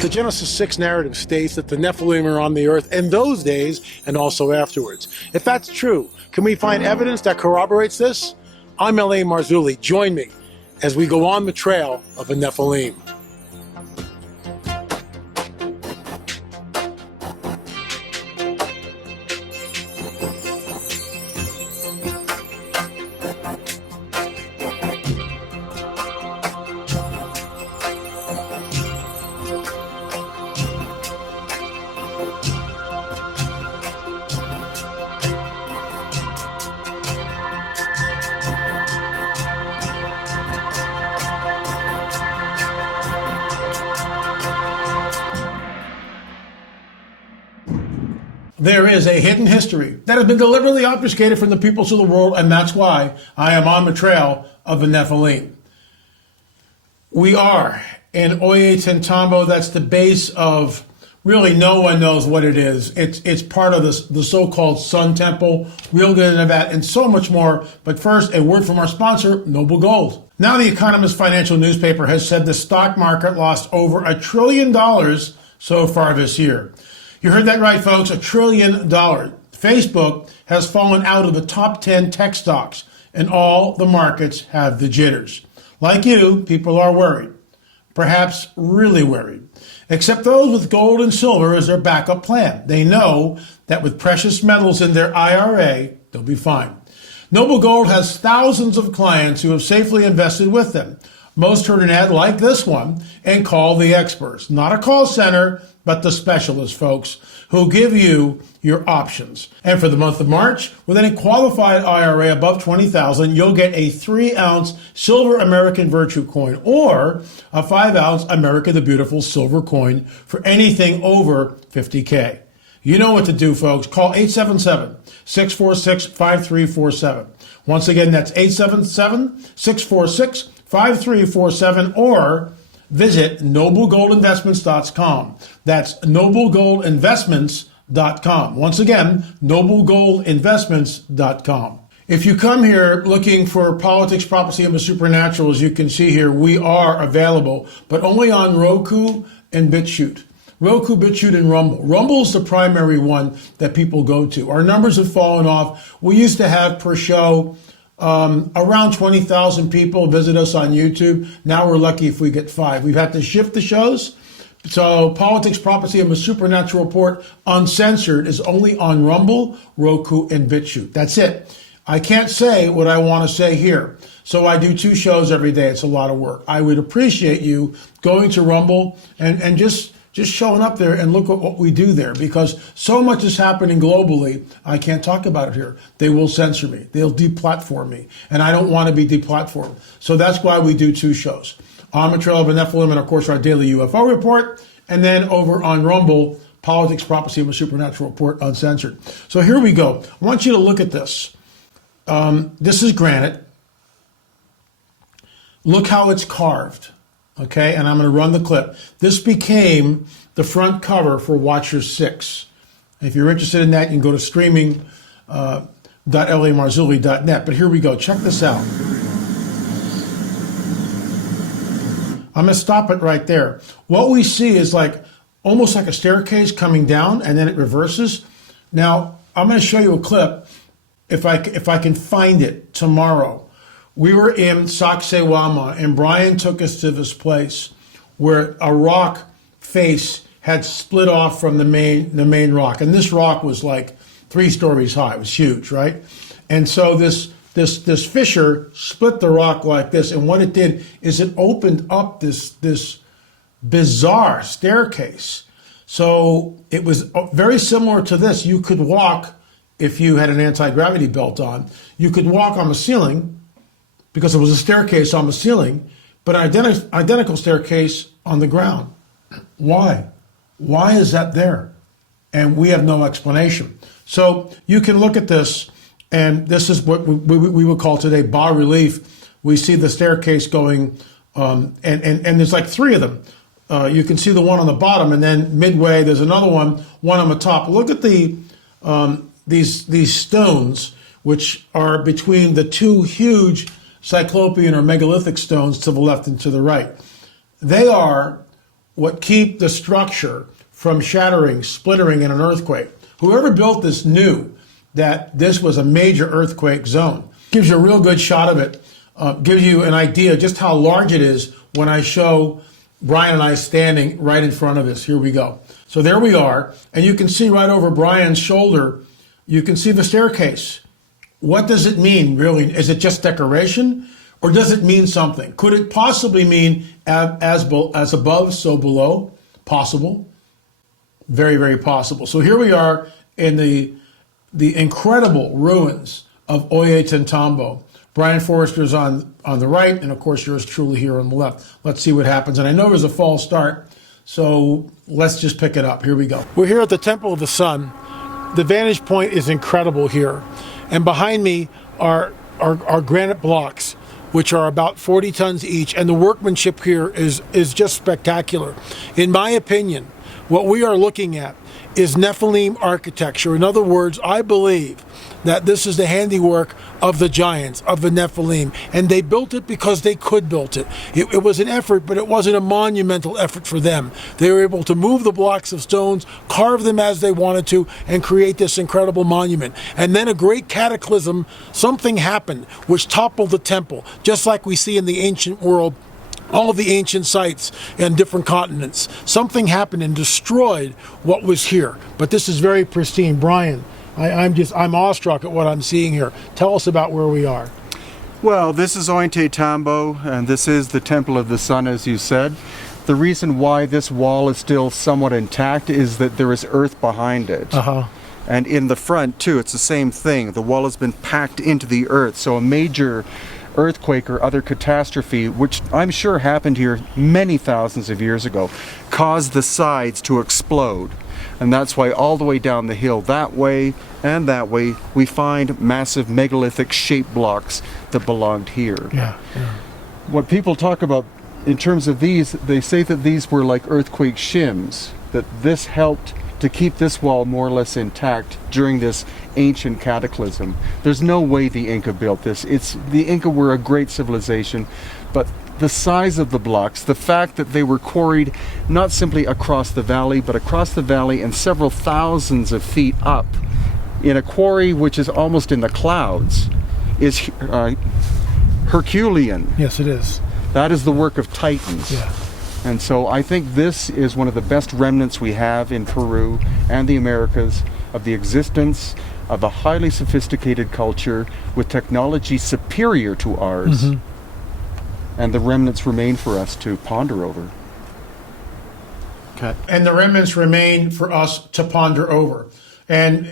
The Genesis 6 narrative states that the Nephilim are on the earth in those days and also afterwards. If that's true, can we find evidence that corroborates this? I'm L.A. Marzulli. Join me as we go on the trail of a Nephilim. There is a hidden history that has been deliberately obfuscated from the peoples of the world, and that's why I am on the trail of the Nephilim. We are in Oye Tentambo. That's the base of, really no one knows what it is. It's part of the so-called Sun Temple. We'll get into that and so much more. But first, a word from our sponsor, Noble Gold. Now the Economist financial newspaper has said the stock market lost over $1 trillion so far this year. You heard that right, folks, $1 trillion. Facebook has fallen out of the top 10 tech stocks, and all the markets have the jitters. Like you, people are worried, perhaps really worried, except those with gold and silver as their backup plan. They know that with precious metals in their IRA, they'll be fine. Noble Gold has thousands of clients who have safely invested with them. Most heard an ad like this one and call the experts. Not a call center, but the specialists, folks, who give you your options. And for the month of March, with any qualified IRA above $20,000, you'll get a 3-ounce silver American Virtue coin or a 5-ounce America the Beautiful silver coin for anything over $50K. You know what to do, folks. Call 877-646-5347. Once again, that's 877-646-5347 or visit noblegoldinvestments.com. That's noblegoldinvestments.com. Once again, noblegoldinvestments.com. If you come here looking for politics, prophecy, and the supernatural, as you can see here, we are available, but only on Roku and Bitchute. Roku, Bitchute, and Rumble. Rumble is the primary one that people go to. Our numbers have fallen off. We used to have per show around 20,000 people visit us on YouTube. Now we're lucky if we get 5. We've had to shift the shows. So Politics, Prophecy, and the Supernatural Report Uncensored is only on Rumble, Roku, and Bitchute. That's it. I can't say what I want to say here. So I do 2 shows every day. It's a lot of work. I would appreciate you going to Rumble and just showing up there and look at what we do there, because so much is happening globally. I can't talk about it here. They will censor me. They'll deplatform me, and I don't want to be deplatformed. So that's why we do 2 shows. On the Trail of the Nephilim, and of course our daily UFO report, and then over on Rumble, Politics, Prophecy, and the Supernatural Report Uncensored. So here we go. I want you to look at this. This is granite. Look how it's carved. Okay, and I'm going to run the clip. This became the front cover for Watcher 6. If you're interested in that, you can go to streaming.lamarzulli.net. But here we go. Check this out. I'm going to stop it right there. What we see is almost like a staircase coming down, and then it reverses. Now, I'm going to show you a clip, if I can find it tomorrow. We were in Sacsayhuama, and Brian took us to this place where a rock face had split off from the main rock. And this rock was like 3 stories high. It was huge, right? And so this fissure split the rock like this. And what it did is it opened up this bizarre staircase. So it was very similar to this. You could walk, if you had an anti-gravity belt on, you could walk on the ceiling, because there was a staircase on the ceiling, but an identical staircase on the ground. Why? Why is that there? And we have no explanation. So you can look at this, and this is what we would call today bas relief. We see the staircase going, and there's like 3 of them. You can see the one on the bottom, and then midway there's another one on the top. Look at these stones, which are between the 2 huge cyclopean or megalithic stones to the left and to the right. They are what keep the structure from shattering, splintering in an earthquake. Whoever built this knew that this was a major earthquake zone. Gives you a real good shot of it. Gives you an idea just how large it is when I show Brian and I standing right in front of this. Here we go. So there we are, and you can see right over Brian's shoulder, you can see the staircase. What does it mean, really? Is it just decoration, or does it mean something? Could it possibly mean as above, so below? Possible. Very, very possible. So here we are in the incredible ruins of Ollantaytambo. Brian Forrester's on the right, and of course yours truly here on the left. Let's see what happens. And I know there's a false start, so let's just pick it up. Here we go. We're here at the Temple of the Sun. The vantage point is incredible here. And behind me are granite blocks, which are about 40 tons each. And the workmanship here is just spectacular. In my opinion, what we are looking at is Nephilim architecture. In other words, I believe that this is the handiwork of the giants, of the Nephilim, and they built it because they could build it. It was an effort, but it wasn't a monumental effort for them. They were able to move the blocks of stones, carve them as they wanted to, and create this incredible monument. And then a great cataclysm, something happened, which toppled the temple, just like we see in the ancient world, all of the ancient sites in different continents. Something happened and destroyed what was here. But this is very pristine. Brian, I'm awestruck at what I'm seeing here. Tell us about where we are. Well, this is Ollantaytambo, and this is the Temple of the Sun, as you said. The reason why this wall is still somewhat intact is that there is earth behind it. And in the front, too, it's the same thing. The wall has been packed into the earth, so a major earthquake or other catastrophe, which I'm sure happened here many thousands of years ago, caused the sides to explode. And that's why all the way down the hill, that way and that way, we find massive megalithic shaped blocks that belonged here. Yeah. What people talk about in terms of these, they say that these were like earthquake shims, that this helped to keep this wall more or less intact during this ancient cataclysm. There's no way the Inca built this. The Inca were a great civilization, but the size of the blocks, the fact that they were quarried not simply across the valley, but across the valley and several thousands of feet up in a quarry which is almost in the clouds, is Herculean. Yes, it is. That is the work of titans. Yeah. And so I think this is one of the best remnants we have in Peru and the Americas of the existence of a highly sophisticated culture with technology superior to ours. And the remnants remain for us to ponder over. Okay. And the remnants remain for us to ponder over. And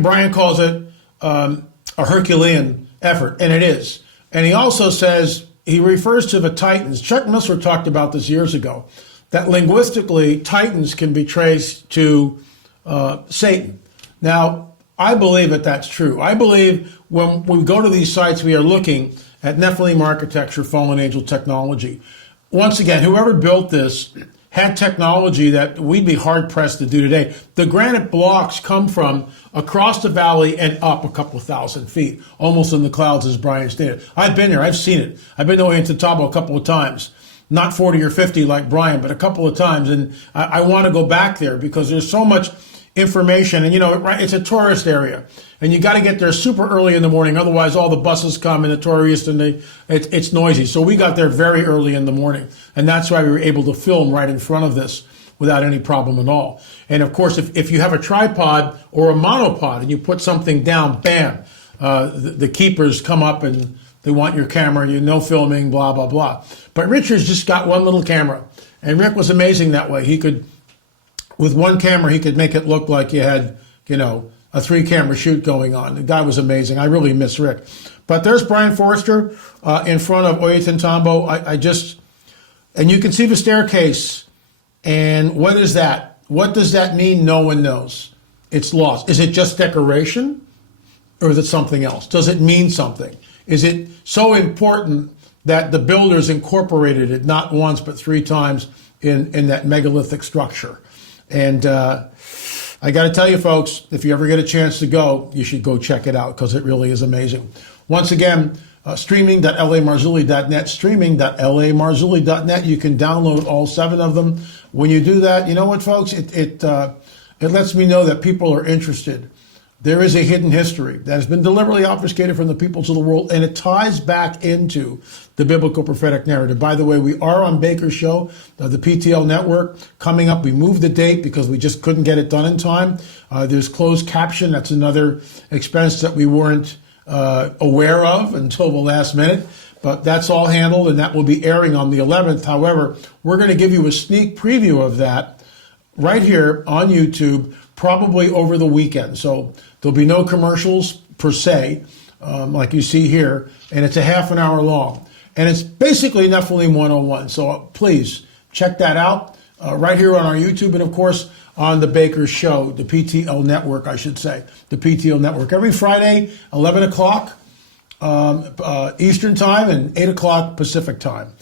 Brian calls it a Herculean effort, and it is. And he also says, he refers to the Titans. Chuck Missler talked about this years ago, that linguistically, Titans can be traced to Satan. Now, I believe that that's true. I believe when we go to these sites, we are looking at Nephilim architecture, fallen angel technology. Once again, whoever built this had technology that we'd be hard-pressed to do today. The granite blocks come from across the valley and up a couple of thousand feet, almost in the clouds, as Brian stated. I've been there. I've seen it. I've been to Ollantaytambo a couple of times. Not 40 or 50 like Brian, but a couple of times. And I want to go back there because there's so much information. And, you know, it's a tourist area. And you got to get there super early in the morning. Otherwise, all the buses come and the tourists, and it's noisy. So we got there very early in the morning. And that's why we were able to film right in front of this without any problem at all. And, of course, if you have a tripod or a monopod and you put something down, bam, the keepers come up and they want your camera, no filming, blah, blah, blah. But Richard's just got one little camera. And Rick was amazing that way. He could, with one camera, he could make it look like you had, you know, a 3-camera shoot going on. The guy was amazing. I really miss Rick. But there's Brian Forrester in front of Ollantaytambo. And you can see the staircase. And what is that? What does that mean? No one knows. It's lost. Is it just decoration? Or is it something else? Does it mean something? Is it so important that the builders incorporated it not once but 3 times in that megalithic structure? And I got to tell you, folks, if you ever get a chance to go, you should go check it out because it really is amazing. Once again, streaming.lamarzulli.net, streaming.lamarzulli.net. You can download all 7 of them. When you do that, you know what, folks? It lets me know that people are interested. There is a hidden history that has been deliberately obfuscated from the peoples of the world, and it ties back into the biblical prophetic narrative. By the way, we are on Baker's show, the PTL network. Coming up, we moved the date because we just couldn't get it done in time. There's closed caption. That's another expense that we weren't aware of until the last minute. But that's all handled, and that will be airing on the 11th. However, we're going to give you a sneak preview of that right here on YouTube, probably over the weekend. So there'll be no commercials per se, like you see here, and it's a half an hour long. And it's basically Nephilim 101. So please check that out right here on our YouTube, and of course on the Baker's show, the PTL network, I should say, the PTL network. Every Friday, 11 o'clock Eastern time and 8 o'clock Pacific time.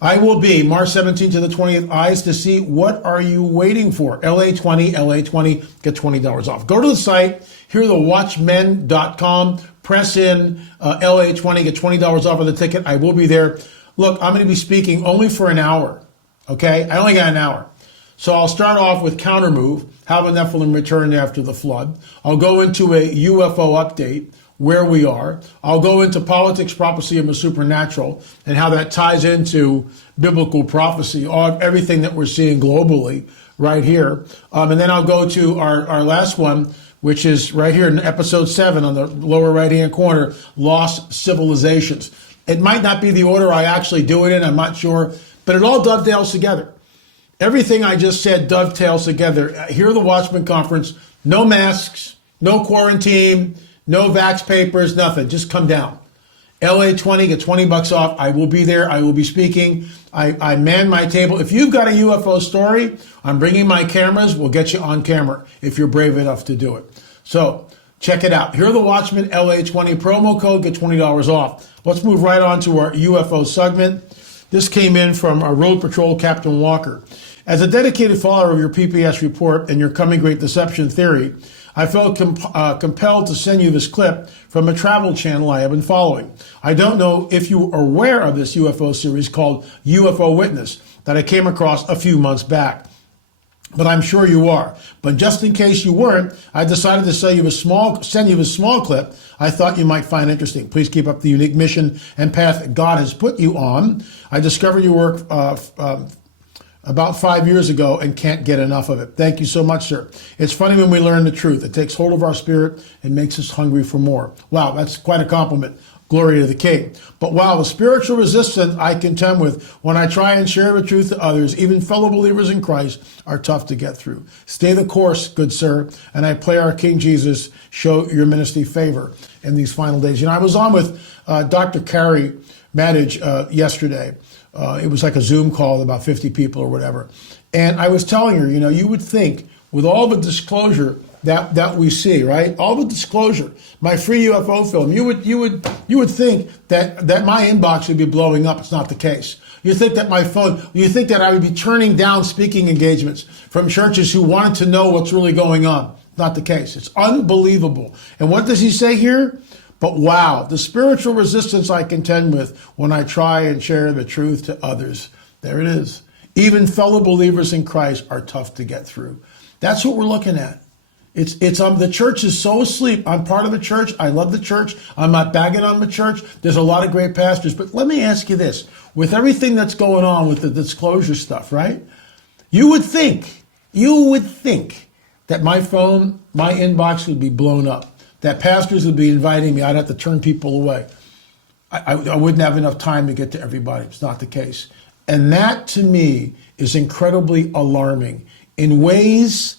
I will be March 17th to the 20th, Eyes to See. What are you waiting for? LA20, LA20, get $20 off. Go to the site, hearthewatchmen.com, press in LA20, get $20 off of the ticket. I will be there. Look, I'm going to be speaking only for an hour, okay? I only got an hour. So I'll start off with Countermove, how the Nephilim returned after the flood. I'll go into a UFO update, where we are. I'll go into politics, prophecy, and the supernatural, and how that ties into biblical prophecy, everything that we're seeing globally right here. And then I'll go to our last one, which is right here in episode 7 on the lower right-hand corner, Lost Civilizations. It might not be the order I actually do it in, I'm not sure, but it all dovetails together. Everything I just said dovetails together. Here at the Watchmen Conference, no masks, no quarantine, no vax papers, nothing. Just come down. LA20, get $20 off. I will be there. I will be speaking. I man my table. If you've got a UFO story, I'm bringing my cameras. We'll get you on camera if you're brave enough to do it. So check it out. Here are the Watchmen, LA20 promo code, get $20 off. Let's move right on to our UFO segment. This came in from our Road Patrol Captain Walker. As a dedicated follower of your pp&s report and your coming great deception theory, I felt compelled to send you this clip from a travel channel I have been following. I don't know if you are aware of this UFO series called UFO Witness that I came across a few months back, but I'm sure you are. But just in case you weren't, I decided to send you a small clip I thought you might find interesting. Please keep up the unique mission and path God has put you on. I discovered your work about 5 years ago and can't get enough of it. Thank you so much, sir. It's funny when we learn the truth. It takes hold of our spirit and makes us hungry for more. Wow, that's quite a compliment. Glory to the King. But wow, the spiritual resistance I contend with when I try and share the truth to others, even fellow believers in Christ, are tough to get through. Stay the course, good sir, and I pray our King Jesus show your ministry favor in these final days. You know, I was on with Dr. Carrie Maddage yesterday. It was like a Zoom call with about 50 people or whatever. And I was telling her, you know, you would think with all the disclosure that we see, right? All the disclosure, my free UFO film, you would think that my inbox would be blowing up. It's not the case. You think that my phone, you think that I would be turning down speaking engagements from churches who wanted to know what's really going on. Not the case. It's unbelievable. And what does he say here? But wow, the spiritual resistance I contend with when I try and share the truth to others. There it is. Even fellow believers in Christ are tough to get through. That's what we're looking at. It's the church is so asleep. I'm part of the church. I love the church. I'm not bagging on the church. There's a lot of great pastors. But let me ask you this. With everything that's going on with the disclosure stuff, right? You would think that my phone, my inbox would be blown up. That pastors would be inviting me. I'd have to turn people away. I wouldn't have enough time to get to everybody. It's not the case. And that, to me, is incredibly alarming in ways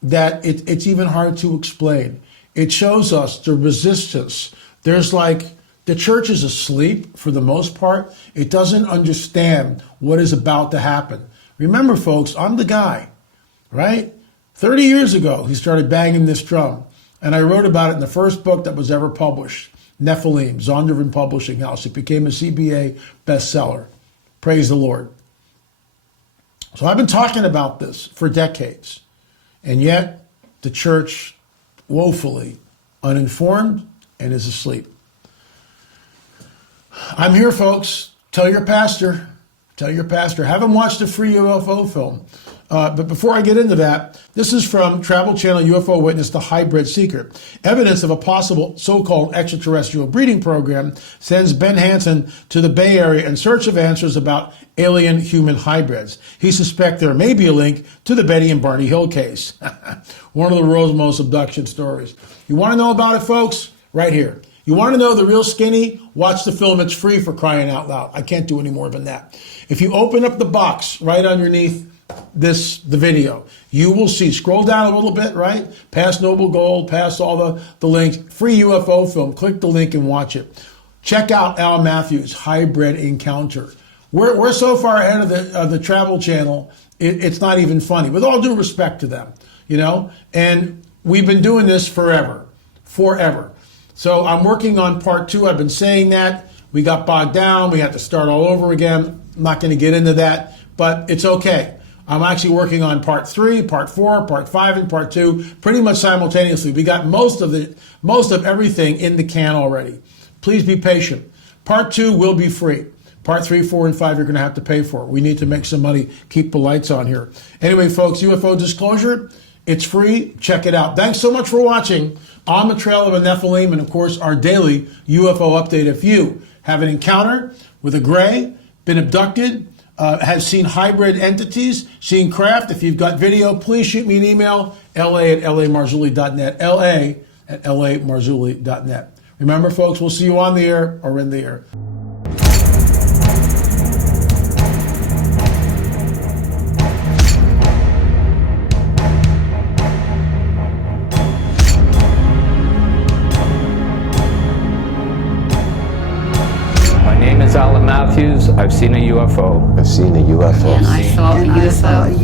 that it's even hard to explain. It shows us the resistance. There's like, the church is asleep for the most part. It doesn't understand what is about to happen. Remember, folks, I'm the guy, right? 30 years ago, he started banging this drum. And I wrote about it in the first book that was ever published, Nephilim, Zondervan Publishing House. It became a CBA bestseller. Praise the Lord. So I've been talking about this for decades. And yet, the church, woefully uninformed and is asleep. I'm here, folks. Tell your pastor. Tell your pastor. Have him watch the free UFO film. But before I get into that, this is from Travel Channel UFO Witness, The Hybrid Seeker. Evidence of a possible so-called extraterrestrial breeding program sends Ben Hansen to the Bay Area in search of answers about alien-human hybrids. He suspects there may be a link to the Betty and Barney Hill case. One of the world's most abduction stories. You want to know about it, folks? Right here. You want to know the real skinny? Watch the film. It's free, for crying out loud. I can't do any more than that. If you open up the box right underneath the video, you will see, scroll down a little bit, right? Past Noble Gold, past all the links, free UFO film. Click the link and watch it. Check out Al Matthews' Hybrid Encounter. We're so far ahead of the Travel Channel, it's not even funny, with all due respect to them, you know? And we've been doing this forever. So I'm working on part 2. I've been saying that. We got bogged down. We had to start all over again. I'm not going to get into that, but it's okay. I'm actually working on part 3, part 4, part 5, and part 2 pretty much simultaneously. We got most of everything in the can already. Please be patient. Part 2 will be free. Part 3, 4, and 5 you're going to have to pay for. We need to make some money, keep the lights on here. Anyway, folks, UFO Disclosure, it's free. Check it out. Thanks so much for watching On the Trail of a Nephilim, and of course our daily UFO update. If you have an encounter with a gray, been abducted, has seen hybrid entities, seen craft, if you've got video, please shoot me an email, la@lamarzulli.net, la@lamarzulli.net. Remember, folks, we'll see you on the air or in the air. Matthews, I've seen a UFO. I've seen a UFO. And I saw a UFO. A